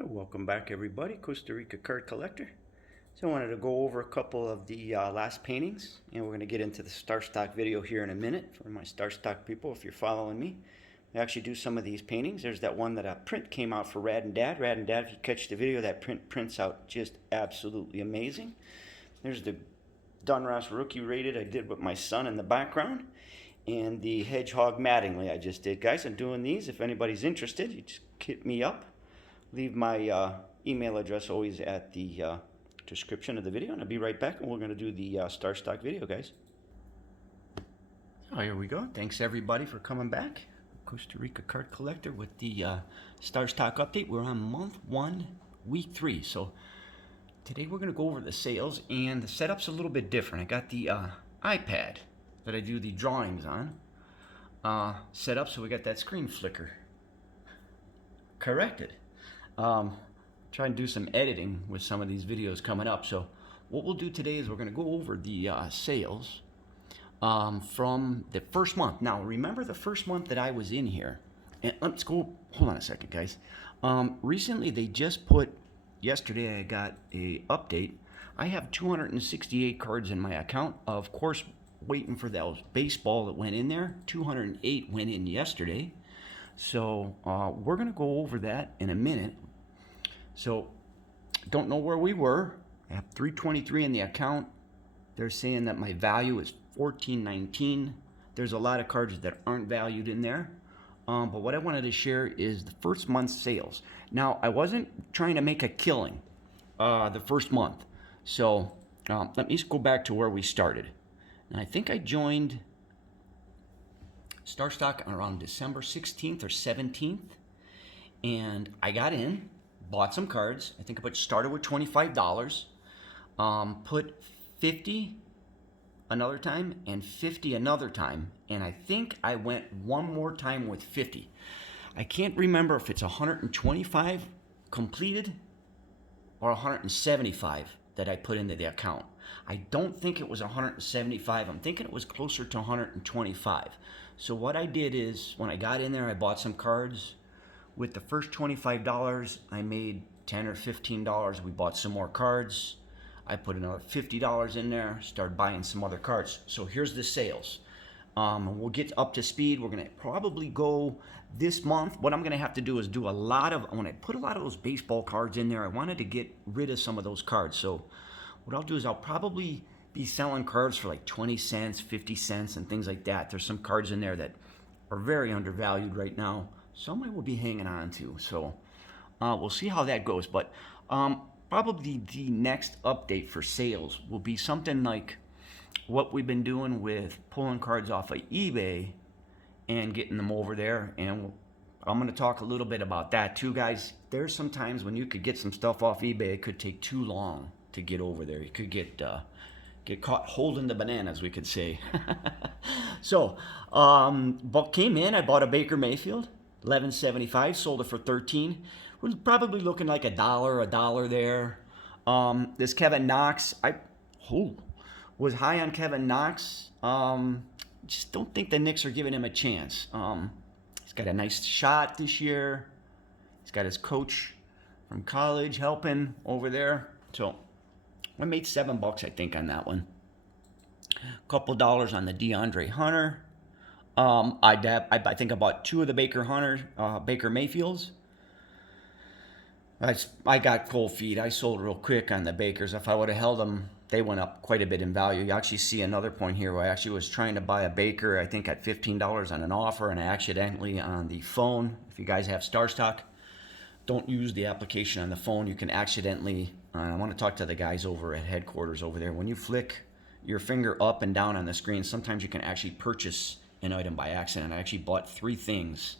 So welcome back everybody, Costa Rica card collector. So I wanted to go over a couple of the last paintings, and we're going to get into the StarStock video here in a minute for my StarStock people if you're following me. We actually do some of these paintings. There's that one that a print came out for Rad and Dad. Rad and Dad, if you catch the video, that print prints out just absolutely amazing. There's the Dunross Rookie Rated I did with my son in the background, and the Hedgehog Mattingly I just did. Guys, I'm doing these. If anybody's interested, you just hit me up. Leave my email address always at the description of the video, and I'll be right back, and we're going to do the StarStock video, guys. Oh, here we go. Thanks everybody for coming back. Costa Rica card collector with the StarStock update. We're on month 1, week 3. So today we're going to go over the sales, and the setup's a little bit different. I got the iPad that I do the drawings on set up, so we got that screen flicker corrected. Try and do some editing with some of these videos coming up. So what we'll do today is we're going to go over the sales from the first month. Now remember the first month that I was in here, and let's go, hold on a second guys. Recently they just put, yesterday I got a update. I have 268 cards in my account, of course waiting for those baseball that went in there. 208 went in yesterday. So we're going to go over that in a minute. So don't know where we were. I have 323 in the account. They're saying that my value is 1419. There's a lot of cards that aren't valued in there. But what I wanted to share is the first month's sales. Now, I wasn't trying to make a killing the first month. So let me just go back to where we started. And I think I joined StarStock around December 16th or 17th, and I got in, bought some cards. I think I started with $25, put 50 another time and 50 another time, and I think I went one more time with 50. I can't remember if it's 125 completed or 175 that I put into the account. I don't think it was 175. I'm thinking it was closer to 125. So what I did is, when I got in there, I bought some cards. With the first $25, I made $10 or $15. We bought some more cards. I put another $50 in there, started buying some other cards. So here's the sales. We'll get up to speed. We're going to probably go this month. What I'm going to have to do is do a lot of, when I put a lot of those baseball cards in there, I wanted to get rid of some of those cards. So what I'll do is I'll probably be selling cards for like 20 cents, 50 cents, and things like that. There's some cards in there that are very undervalued right now. Some I will be hanging on to. So we'll see how that goes. But probably the next update for sales will be something like what we've been doing with pulling cards off of eBay and getting them over there. And I'm going to talk a little bit about that too, guys. There's some times when you could get some stuff off eBay, it could take too long to get over there. You could get caught holding the bananas, we could say. So but came in, I bought a Baker Mayfield, $11.75, sold it for $13. We're probably looking like a dollar there. This Kevin Knox, I was high on Kevin Knox. Just don't think the Knicks are giving him a chance. He's got a nice shot this year. He's got his coach from college helping over there. So I made $7, I think, on that one. A couple dollars on the DeAndre Hunter. I think I bought 2 of the Baker Mayfields. I got cold feet. I sold real quick on the Bakers. If I would have held them, they went up quite a bit in value. You actually see another point here where I actually was trying to buy a Baker, I think at $15 on an offer, and I accidentally on the phone, if you guys have StarStock, don't use the application on the phone. You can accidentally, I want to talk to the guys over at headquarters over there. When you flick your finger up and down on the screen, sometimes you can actually purchase an item by accident. I actually bought 3 things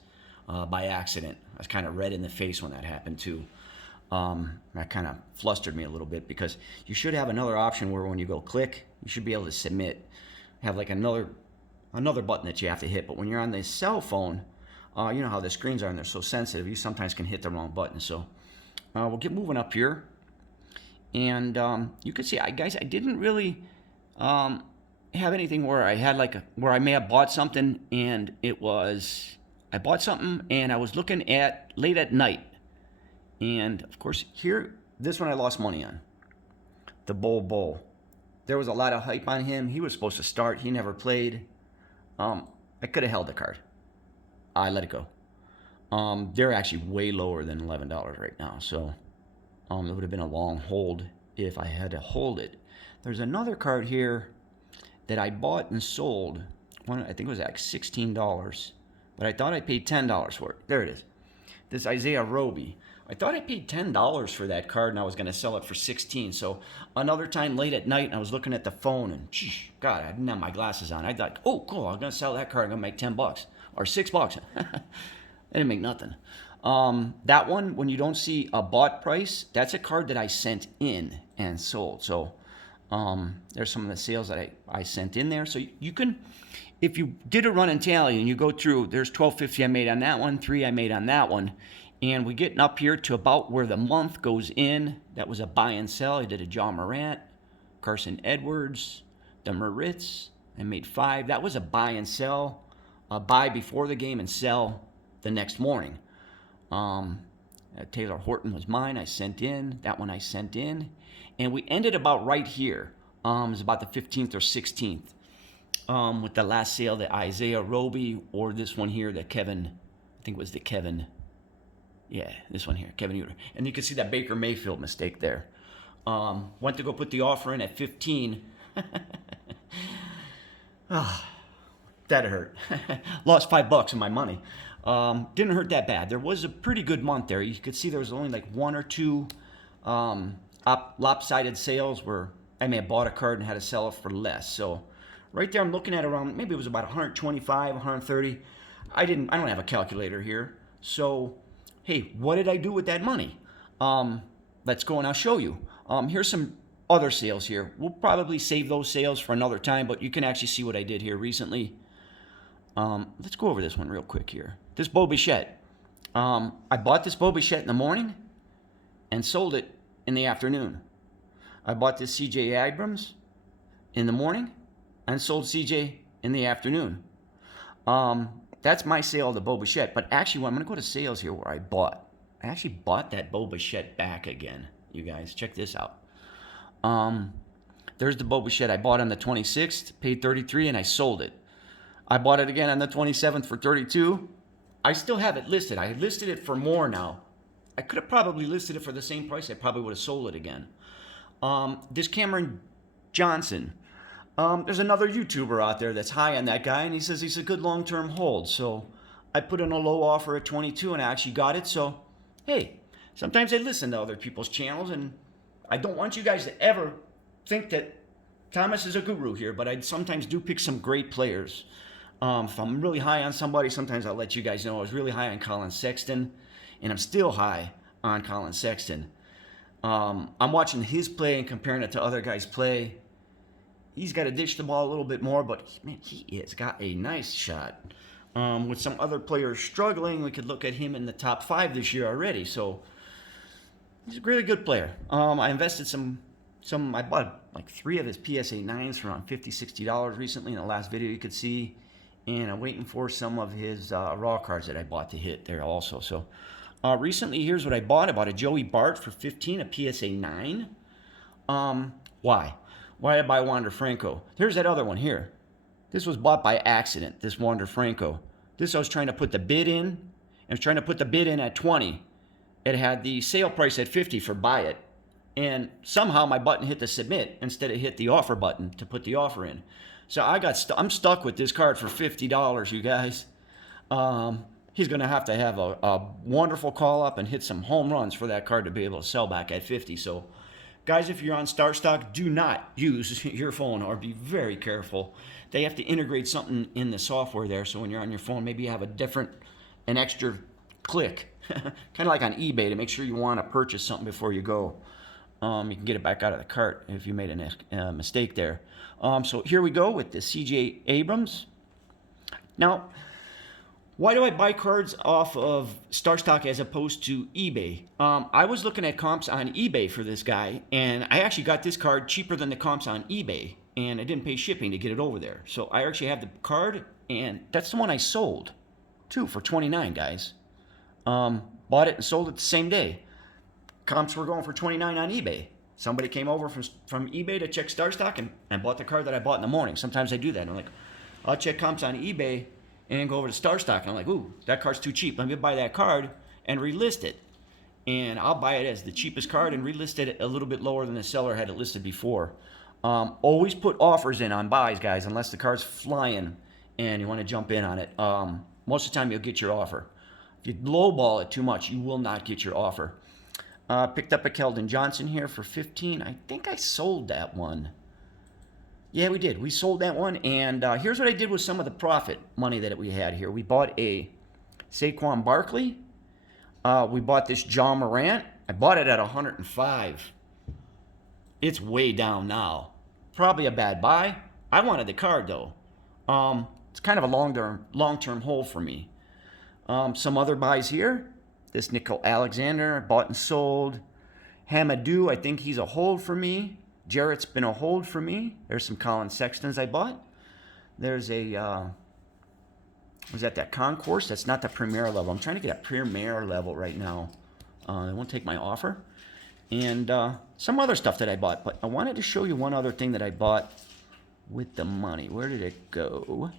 by accident. I was kind of red in the face when that happened too. That kind of flustered me a little bit, because you should have another option where when you go click, you should be able to submit. Have like another button that you have to hit. But when you're on the cell phone, you know how the screens are and they're so sensitive, you sometimes can hit the wrong button. So we'll get moving up here. And you can see, guys, I didn't really have anything where I had where I may have bought something and I bought something and I was looking at late at night And of course, here, this one I lost money on. The Bull. There was a lot of hype on him. He was supposed to start. He never played. I could have held the card. I let it go. They're actually way lower than $11 right now. So it would have been a long hold if I had to hold it. There's another card here that I bought and sold. I think it was like $16, but I thought I paid $10 for it. There it is. This Isaiah Roby. I thought I paid $10 for that card, and I was going to sell it for $16. So another time late at night, I was looking at the phone, and God, I didn't have my glasses on. I thought, oh, cool, I'm going to sell that card. I'm going to make $10 or $6. I didn't make nothing. That one, when you don't see a bought price, that's a card that I sent in and sold. So there's some of the sales that I sent in there. So you can, if you did a run and tally and you go through, there's $12.50 I made on that one, $3 I made on that one. And we're getting up here to about where the month goes in. That was a buy and sell. I did a John Morant, Carson Edwards, the Moritz. I made 5. That was a buy and sell. A buy before the game and sell the next morning. Taylor Horton was mine. I sent in. That one I sent in. And we ended about right here. It was about the 15th or 16th. With the last sale, the Isaiah Roby, or this one here, the Kevin, I think it was the Kevin. Yeah, this one here, Kevin Uter. And you can see that Baker Mayfield mistake there. Went to go put the offer in at 15. Oh, that hurt. Lost $5 in my money. Didn't hurt that bad. There was a pretty good month there. You could see there was only like 1 or 2 lopsided sales where I may have bought a card and had to sell it for less. So right there, I'm looking at around, maybe it was about 125, 130. I don't have a calculator here. So hey, what did I do with that money? Let's go and I'll show you. Here's some other sales here. We'll probably save those sales for another time, but you can actually see what I did here recently. Let's go over this one real quick here. This Bo Bichette. I bought this Bo Bichette in the morning and sold it in the afternoon. I bought this CJ Abrams in the morning and sold CJ in the afternoon. That's my sale of the Bo Bichette. But actually, I'm going to go to sales here where I actually bought that Bo Bichette back again. You guys, check this out. There's the Bo Bichette I bought on the 26th, paid $33, and I sold it. I bought it again on the 27th for $32. I still have it listed. I listed it for more now. I could have probably listed it for the same price. I probably would have sold it again. This Cameron Johnson. There's another YouTuber out there that's high on that guy, and he says he's a good long-term hold. So I put in a low offer at 22, and I actually got it. So, hey, sometimes I listen to other people's channels, and I don't want you guys to ever think that Thomas is a guru here, but I sometimes do pick some great players. If I'm really high on somebody, sometimes I'll let you guys know. I was really high on Colin Sexton, and I'm still high on Colin Sexton. I'm watching his play and comparing it to other guys' play. He's got to dish the ball a little bit more, but man, he has got a nice shot. With some other players struggling, we could look at him in the top 5 this year already. So he's a really good player. I invested I bought like 3 of his PSA 9s for around $50, $60 recently in the last video you could see. And I'm waiting for some of his raw cards that I bought to hit there also. So recently, here's what I bought. I bought a Joey Bart for $15, a PSA 9. Why? Why did I buy Wander Franco? Here's that other one here. This was bought by accident, this Wander Franco. This I was trying to put the bid in. I was trying to put the bid in at 20. It had the sale price at 50 for buy it. And somehow my button hit the submit instead of hit the offer button to put the offer in. So I'm stuck with this card for $50, you guys. He's going to have a wonderful call up and hit some home runs for that card to be able to sell back at 50. So guys, if you're on StarStock, do not use your phone or be very careful. They have to integrate something in the software there. So when you're on your phone, maybe you have an extra click, kind of like on eBay, to make sure you want to purchase something before you go. You can get it back out of the cart if you made a mistake there. So here we go with the CJ Abrams. Now, why do I buy cards off of StarStock as opposed to eBay? I was looking at comps on eBay for this guy, and I actually got this card cheaper than the comps on eBay, and I didn't pay shipping to get it over there. So I actually have the card, and that's the one I sold, too, for $29, guys. Bought it and sold it the same day. comps were going for 29 on eBay. Somebody came over from eBay to check StarStock and bought the card that I bought in the morning. Sometimes I do that. I'm like, I'll check comps on eBay and go over to StarStock. And I'm like, ooh, that card's too cheap. Let me buy that card and relist it. And I'll buy it as the cheapest card and relist it a little bit lower than the seller had it listed before. Always put offers in on buys, guys, unless the card's flying and you want to jump in on it. Most of the time, you'll get your offer. If you lowball it too much, you will not get your offer. Picked up a Keldon Johnson here for 15. I think I sold that one. Yeah, we did. We sold that one. And here's what I did with some of the profit money that we had here. We bought a Saquon Barkley. We bought this John Morant. I bought it at 105. It's way down now. Probably a bad buy. I wanted the card, though. It's kind of a long-term hold for me. Some other buys here. This Nickel Alexander, I bought and sold. Hamadou, I think he's a hold for me. Jarrett's been a hold for me. There's some Colin Sextons I bought. There's a, was that Concourse? That's not the Premier level. I'm trying to get a Premier level right now. They won't take my offer. And some other stuff that I bought. But I wanted to show you one other thing that I bought with the money. Where did it go?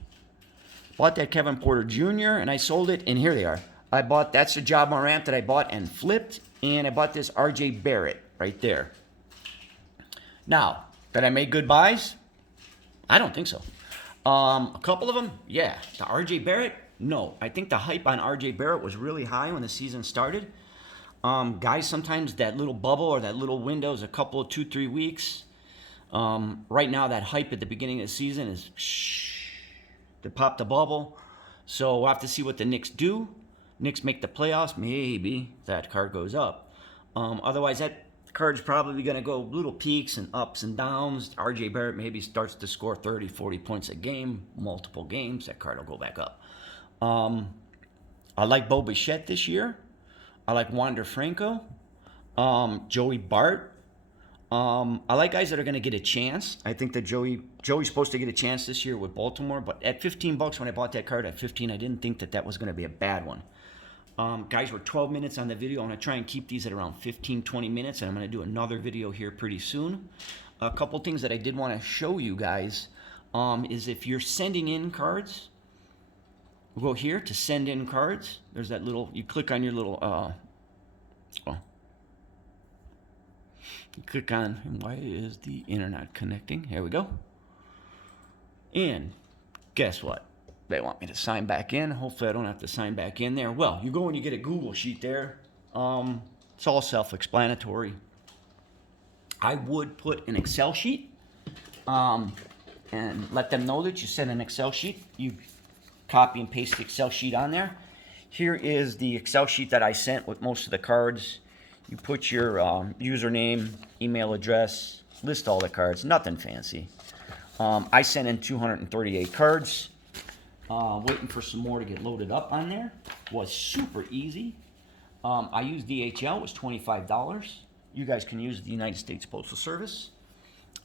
Bought that Kevin Porter Jr. and I sold it, and here they are. I bought, that's the Job Morant that I bought and flipped, and I bought this RJ Barrett right there. Now, did I make good buys? I don't think so. A couple of them, yeah. The RJ Barrett, no. I think the hype on RJ Barrett was really high when the season started. Guys, sometimes that little bubble or that little window is a couple of 2-3 weeks. Right now, that hype at the beginning of the season is to pop the bubble. So we'll have to see what the Knicks do. Knicks make the playoffs, maybe that card goes up. Otherwise, that card's probably going to go little peaks and ups and downs. RJ Barrett maybe starts to score 30, 40 points a game, multiple games. That card will go back up. I like Bo Bichette this year. I like Wander Franco. Joey Bart. I like guys that are going to get a chance. I think that Joey's supposed to get a chance this year with Baltimore, but at $15 when I bought that card at 15, I didn't think that was going to be a bad one. Guys, we're 12 minutes on the video. I'm going to try and keep these at around 15-20 minutes, and I'm going to do another video here pretty soon. A couple things that I did want to show you guys is if you're sending in cards, we'll go here to send in cards. There's that little, you click on your little, you click on, why is the internet connecting? Here we go. And guess what? They want me to sign back in. Hopefully I don't have to sign back in there. Well, you go and you get a Google sheet there. It's all self-explanatory. I would put an Excel sheet and let them know that you sent an Excel sheet. You copy and paste the Excel sheet on there. Here is the Excel sheet that I sent with most of the cards. You put your username, email address, list all the cards, nothing fancy. I sent in 238 cards. Waiting for some more to get loaded up on there. Was super easy. I used DHL, it was $25. You guys can use the United States Postal Service.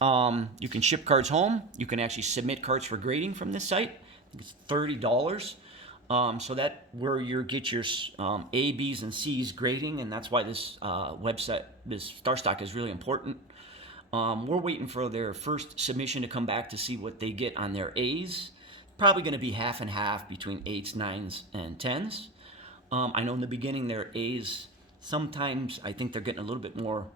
You can ship cards home. You can actually submit cards for grading from this site. I think it's $30. So that where you get your A, B's, and C's grading, and that's why this website, this StarStock is really important. We're waiting for their first submission to come back to see what they get on their A's. Probably going to be half and half between 8s, 9s, and 10s. I know in the beginning their A's, sometimes I think they're getting a little bit more,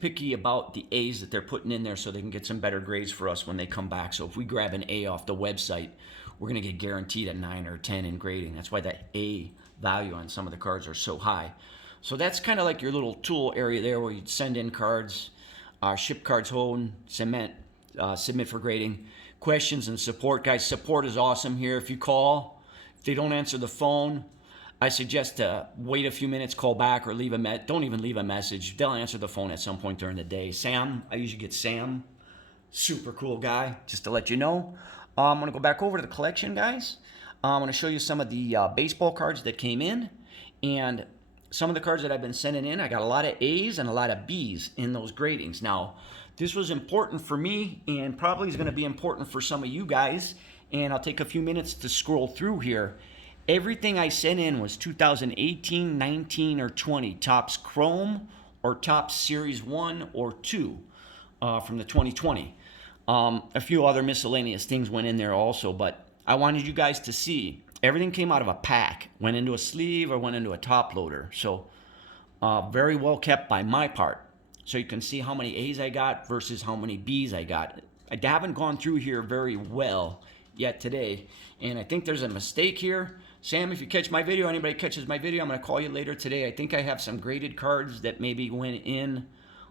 picky about the A's that they're putting in there so they can get some better grades for us when they come back. So if we grab an A off the website, we're going to get guaranteed a 9 or 10 in grading. That's why that A value on some of the cards are so high. So that's kind of like your little tool area there where you send in cards, ship cards home, submit for grading. Questions and support. Guys, support is awesome here. If you call, if they don't answer the phone, I suggest to wait a few minutes, call back, or leave a don't even leave a message. They'll answer the phone at some point during the day. Sam, I usually get Sam. Super cool guy, just to let you know. I'm going to go back over to the collection, guys. I'm going to show you some of the baseball cards that came in. And some of the cards that I've been sending in, I got a lot of A's and a lot of B's in those gradings. Now, this was important for me and probably is going to be important for some of you guys. And I'll take a few minutes to scroll through here. Everything I sent in was 2018, 19, or 20. Topps Chrome or Topps Series 1 or 2 from the 2020. A few other miscellaneous things went in there also, but I wanted you guys to see. Everything came out of a pack. Went into a sleeve or went into a top loader. So very well kept by my part. So you can see how many A's I got versus how many B's I got. I haven't gone through here very well yet today. And I think there's a mistake here. Sam, if you catch my video, anybody catches my video, I'm going to call you later today. I think I have some graded cards that maybe went in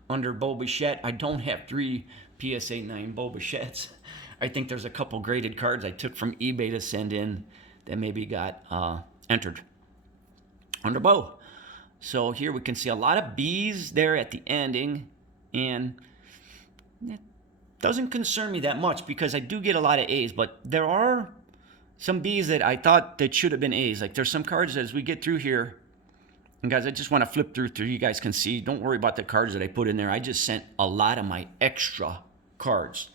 under Bo Bichette. I don't have 3 PSA 9 Bo Bichettes. I think there's a couple graded cards I took from eBay to send in that maybe got entered under Bo. So here we can see a lot of B's there at the ending, and it doesn't concern me that much because I do get a lot of A's, but there are some B's that I thought that should have been A's. Like there's some cards that as we get through here, and guys, I just want to flip through you guys can see. Don't worry about the cards that I put in there. I just sent a lot of my extra cards.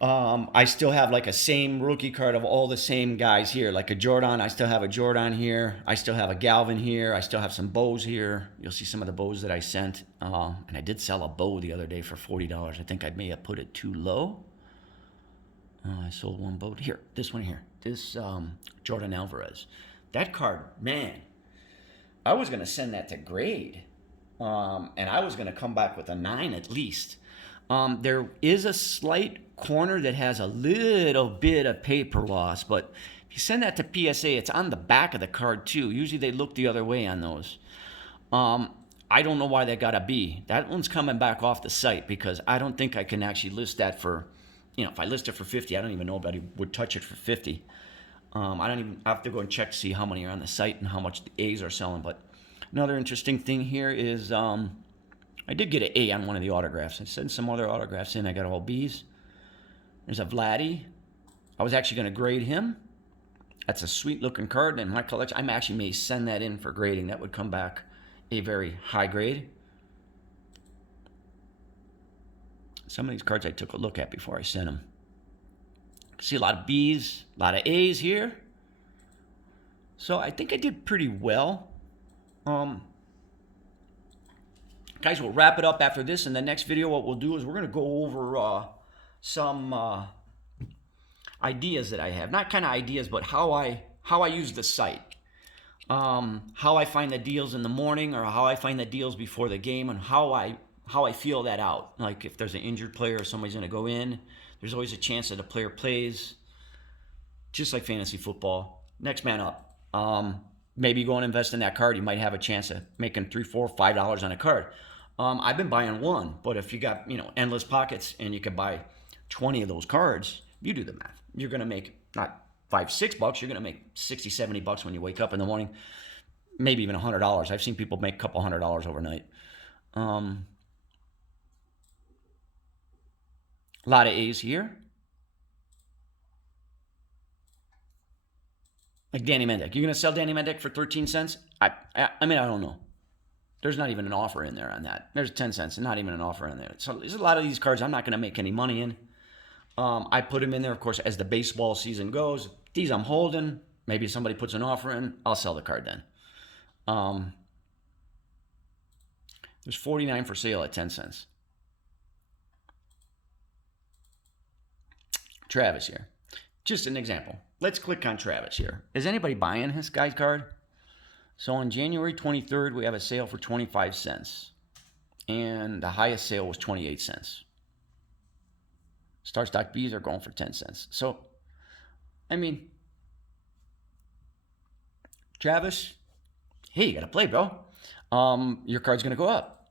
I still have like a same rookie card of all the same guys here. Like a Jordan, I still have a Jordan here. I still have a Galvin here. I still have some bows here. You'll see some of the bows that I sent. And I did sell a bow the other day for $40. I think I may have put it too low. I sold one bow. Here, this one here. This Jordan Alvarez. That card, man, I was going to send that to grade. And I was going to come back with a 9 at least. There is a slight corner that has a little bit of paper loss, but if you send that to PSA, it's on the back of the card too. Usually they look the other way on those. I don't know why that got a B. That one's coming back off the site because I don't think I can actually list that for, if I list it for 50, I don't even know if anybody would touch it for 50. I have to go and check to see how many are on the site and how much the A's are selling. But another interesting thing here is I did get an A on one of the autographs. I sent some other autographs in. I got all B's. There's a Vladdy. I was actually going to grade him. That's a sweet looking card in my collection. I actually may send that in for grading. That would come back a very high grade. Some of these cards I took a look at before I sent them. See a lot of B's, a lot of A's here. So I think I did pretty well. Guys, we'll wrap it up after this. In the next video, what we'll do is we're going to go over some ideas that I have. Not kind of ideas, but how I use the site. How I find the deals in the morning or how I find the deals before the game and how I feel that out. Like if there's an injured player or somebody's going to go in, there's always a chance that a player plays. Just like fantasy football. Next man up. Maybe you go and invest in that card. You might have a chance of making $3, $4, $5 on a card. I've been buying one, but if you got endless pockets and you could buy 20 of those cards, you do the math. You're going to make not $5, $6. You're going to make $60, $70 when you wake up in the morning. Maybe even $100. I've seen people make a couple $100 overnight. A lot of A's here. Like Danny Mendick. You're going to sell Danny Mendick for 13 cents? I mean, I don't know. There's not even an offer in there on that. There's 10 cents and not even an offer in there. So there's a lot of these cards I'm not going to make any money in. I put them in there, of course, as the baseball season goes. These I'm holding. Maybe somebody puts an offer in. I'll sell the card then. There's 49 for sale at 10 cents. Travis here. Just an example. Let's click on Travis here. Is anybody buying this guy's card? So on January 23rd, we have a sale for 25 cents. And the highest sale was 28 cents. StarStock B's are going for 10 cents. So, I mean, Travis, hey, you got to play, bro. Your card's going to go up.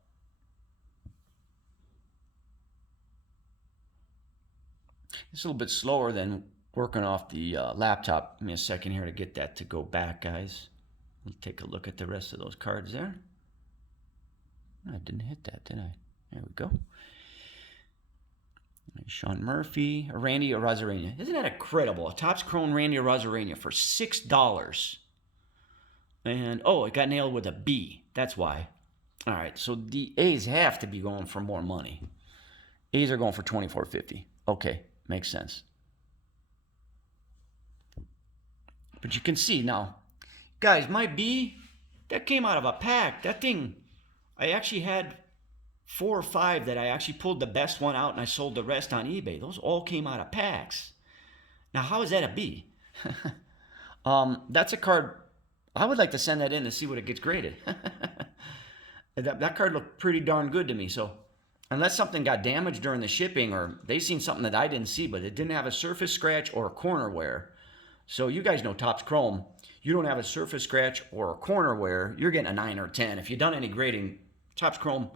It's a little bit slower than working off the laptop. Give me a second here to get that to go back, guys. Let's take a look at the rest of those cards there. I didn't hit that, did I? There we go. Sean Murphy, Randy Arozarena. Isn't that incredible? A Topps Chrome Randy Arozarena for $6. And, oh, it got nailed with a B. That's why. All right, so the A's have to be going for more money. A's are going for $24.50. Okay, makes sense. But you can see now, guys, my B, that came out of a pack. That thing, I actually had 4 or 5 that I actually pulled the best one out and I sold the rest on eBay. Those all came out of packs. Now, how is that a B? That's a card. I would like to send that in to see what it gets graded. That card looked pretty darn good to me. So unless something got damaged during the shipping or they seen something that I didn't see, but it didn't have a surface scratch or a corner wear. So you guys know Topps Chrome. You don't have a surface scratch or a corner wear, you're getting a 9 or a 10. If you've done any grading, Topps Chrome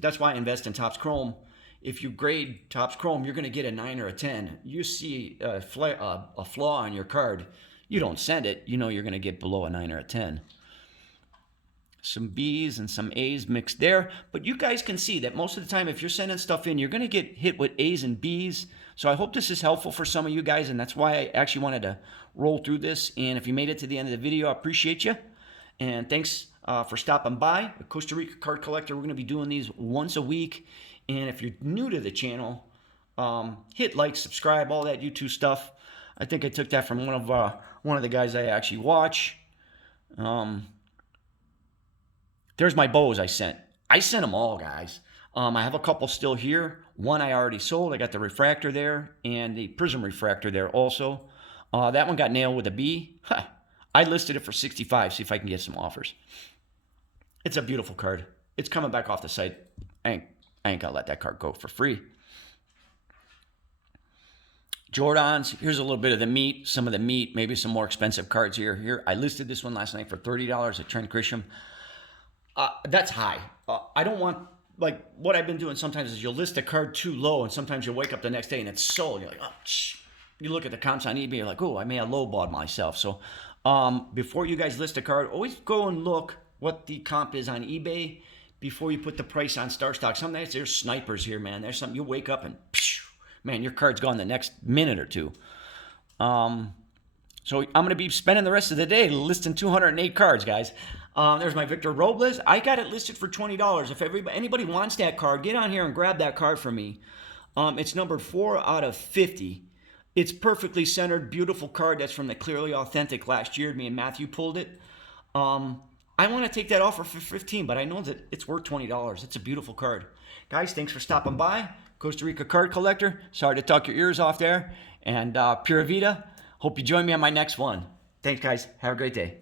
that's why I invest in Topps Chrome. If you grade Topps Chrome, you're going to get a 9 or a 10. You see a flaw on your card, you don't send it, you know you're going to get below a 9 or a 10. Some B's and some A's mixed there. But you guys can see that most of the time if you're sending stuff in, you're going to get hit with A's and B's. So I hope this is helpful for some of you guys, and that's why I actually wanted to roll through this. And if you made it to the end of the video, I appreciate you. And thanks for stopping by. The Costa Rica Card Collector, we're going to be doing these once a week. And if you're new to the channel, hit like, subscribe, all that YouTube stuff. I think I took that from one of the guys I actually watch. There's my bows I sent. I sent them all, guys. I have a couple still here. One I already sold. I got the refractor there and the prism refractor there also. That one got nailed with a B. I listed it for 65. See if I can get some offers. It's a beautiful card. It's coming back off the site. I ain't gonna let that card go for free. Jordans, here's a little bit of the meat, some of the meat, maybe some more expensive cards here. Here, I listed this one last night for $30 at Trent Grisham. That's high. I don't want, like, what I've been doing sometimes is you'll list a card too low, and sometimes you'll wake up the next day and it's sold. You're like, oh, you look at the comps on eBay, you're like, oh, I may have lowballed myself. So before you guys list a card, always go and look what the comp is on eBay before you put the price on StarStock. Sometimes there's snipers here, man. There's something, you wake up and, man, your card's gone the next minute or two. So I'm going to be spending the rest of the day listing 208 cards, guys. There's my Victor Robles. I got it listed for $20. If anybody wants that card, get on here and grab that card for me. It's numbered 4 out of 50. It's perfectly centered, beautiful card. That's from the Clearly Authentic last year. Me and Matthew pulled it. I want to take that offer for $15, but I know that it's worth $20. It's a beautiful card. Guys, thanks for stopping by. Costa Rica Card Collector. Sorry to talk your ears off there. And Pura Vida. Hope you join me on my next one. Thanks, guys. Have a great day.